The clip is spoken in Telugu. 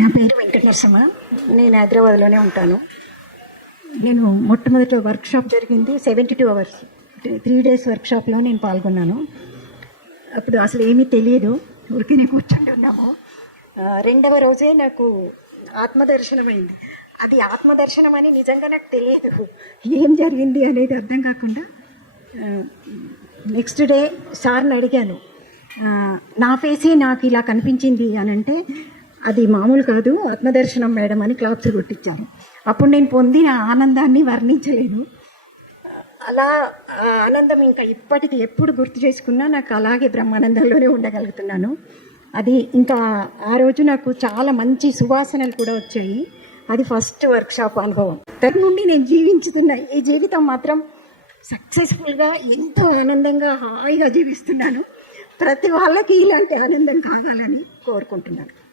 నా పేరు వెంకటనరసమ్మ నేను హైదరాబాద్లోనే ఉంటాను. నేను మొట్టమొదట వర్క్షాప్ జరిగింది seventy two hours three days వర్క్షాప్లో నేను పాల్గొన్నాను. అప్పుడు అసలు ఏమీ తెలియదు ఊరికే కూర్చుండి ఉన్నాము. రెండవ రోజే నాకు ఆత్మదర్శనమైంది. అది ఆత్మదర్శనం అని నిజంగా నాకు తెలియదు. ఏం జరిగింది అనేది అర్థం కాకుండా నెక్స్ట్ డే సార్ని అడిగాను. నా ఫేసే నాకు ఇలా కనిపించింది అని అంటే అది మామూలు కాదు ఆత్మదర్శనం మేడం అని క్లాప్స్ కొట్టించాను. అప్పుడు నేను పొందిన ఆనందాన్ని వర్ణించలేదు అలా ఆనందం ఇంకా ఇప్పటికి ఎప్పుడు గుర్తు చేసుకున్నా నాకు అలాగే బ్రహ్మానందంలోనే ఉండగలుగుతున్నాను. అది ఇంకా ఆ రోజు నాకు చాలా మంచి సువాసనలు కూడా వచ్చాయి. అది ఫస్ట్ వర్క్షాప్ అనుభవం. దాని నుండి నేను జీవించుతున్న ఈ జీవితం మాత్రం సక్సెస్ఫుల్గా ఎంతో ఆనందంగా హాయిగా జీవిస్తున్నాను. ప్రతి వాళ్ళకి ఇలాంటి ఆనందం కావాలని కోరుకుంటున్నాను.